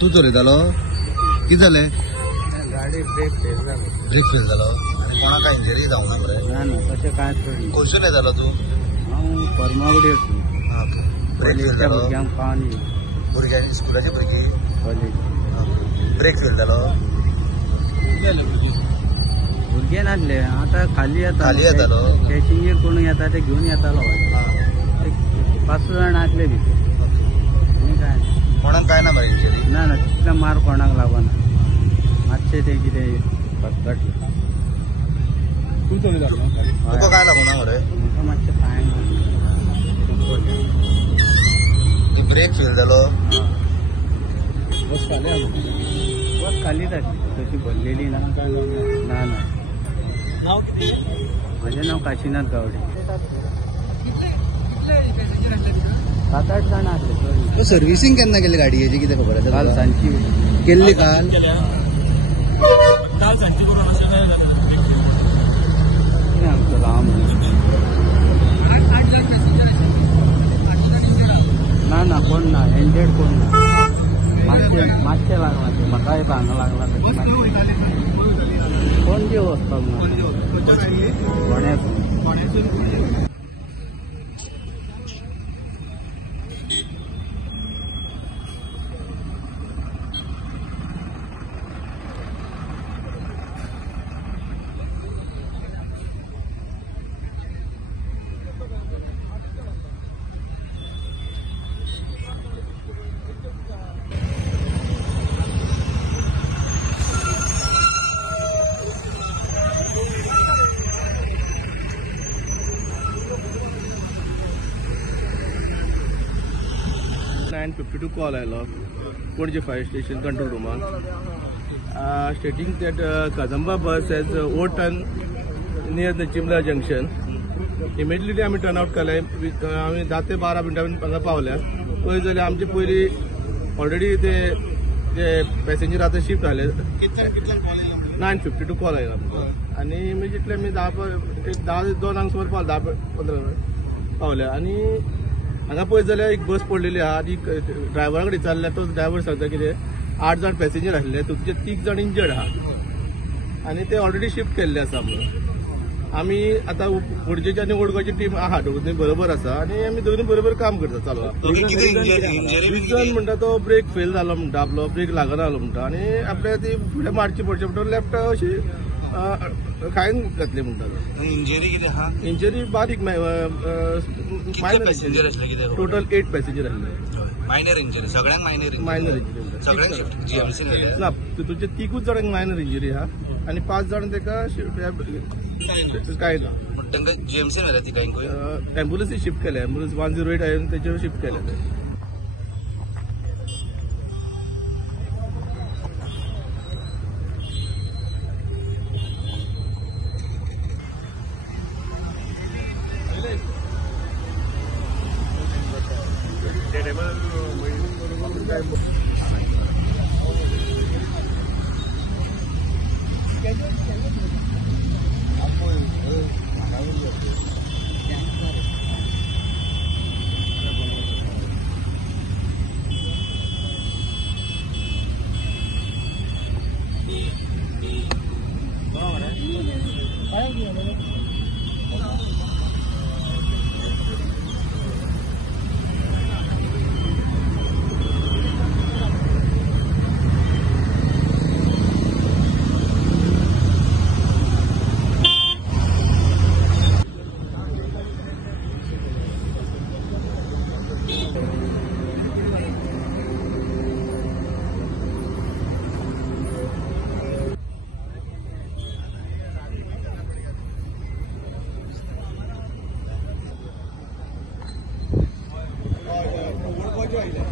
तू चलयतालो कितें जालें? गाडी ब्रेक फेल जालो. ब्रेक फेल जालो आनी कोणाक इंजरी जावंक ना मरे? ना ना तशें कांयच कळना. खंयसून येतालो तू? हांव फर्मागुडी वचून ब्रेक फेल कॉलेजच्या जालो भुरग्यांक पावन येयलो. भुरग्यांनी स्कुलाची भुरगीं कॉलेज ब्रेक फेल जालो भुरगे नासले आतां खाली येता. खाली येतालो? कॅशिंगेर कोण येता ते घेवन येतालो. 5 जाण आसले भितर आनी काय कोणाक काय ना मरे इंजरी? ना ना तितले मार कोणाक लागना. मातशें ते कितें फटफटलें. तू चलयतालो? तुका काय लागूं ना मरे? म्हाका मातशें पांयांक ब्रेक फेल जालो? बस खाली जाली तशी भरलेली ना. ना ना म्हजें नांव काशीनाथ गावडे. 7-8 जाण आसले. सर्विसींग केन्ना केली गाडयेची कितें खबर आसा? काल सांजची केल्ली काल सांजची करून अशें काय कितें आमचो हांव ना ना कोण ना एंडेड कोण ना. मातशें लागला ते म्हाका एक हांगा लागला पणजे वचपाक ना फोण्यासून. .52 कॉल आयलो पणजे फायर स्टेशन कंट्रोल रूमान stating that Kadamba bus has overturn near the Chimla junction. Immediately आमी टर्न आउट केले. आमी 10 ते 12 मिनटां हांगा पावल्या. पळय जाल्यार आमचे पयलीं ऑलरेडी ते पॅसेंजर आतां शिफ्ट जाले. 9:52 कॉल आयला आनी इमिडिएटली आमी 10 सुमार पावले. 10-15 मिनट पावल्या आनी हांगा पळयत जाल्यार एक बस पडलेली आहा आनी ड्रायव्हरा कडेन विचारल्यार तो ड्रायव्हर सांगता कितें 8 जाण पॅसेंजर आसले तुजे 3 जाण इंजर्ड आहा आनी ते ऑलरेडी शिफ्ट केल्ले आसा म्हणून. आमी आतां पणजेची आनी ओडगांवची टीम आहा दोगूय बरोबर आसा आनी आमी दोगूय बरोबर काम करता चालू. रिजन म्हणटा तो ब्रेक फेल जालो म्हणटा आपलो ब्रेक लागना जालो म्हणटा आनी आपल्या ती फुडें मारची पडचे म्हणटा लेफ्ट अशी खायन घातली म्हणटा. इंजरी कितें आहा? इंजरी बारीक टोटल 8 पॅसेंजर आसले. मायनर इंजरी सगळ्यांक मायनर इंजरी सगळ्यांक जीएमसी ना तुजे 3 जाणांक मायनर इंजरी आहा आनी 5 जाण ताका कांय ना. तांकां जीएमसी व्हेला ती कांय एम्बुलन्सी शिफ्ट केल्या. एम्बुलन्स 108 आयन तेजेर शिफ्ट केल्या ते. Thank you.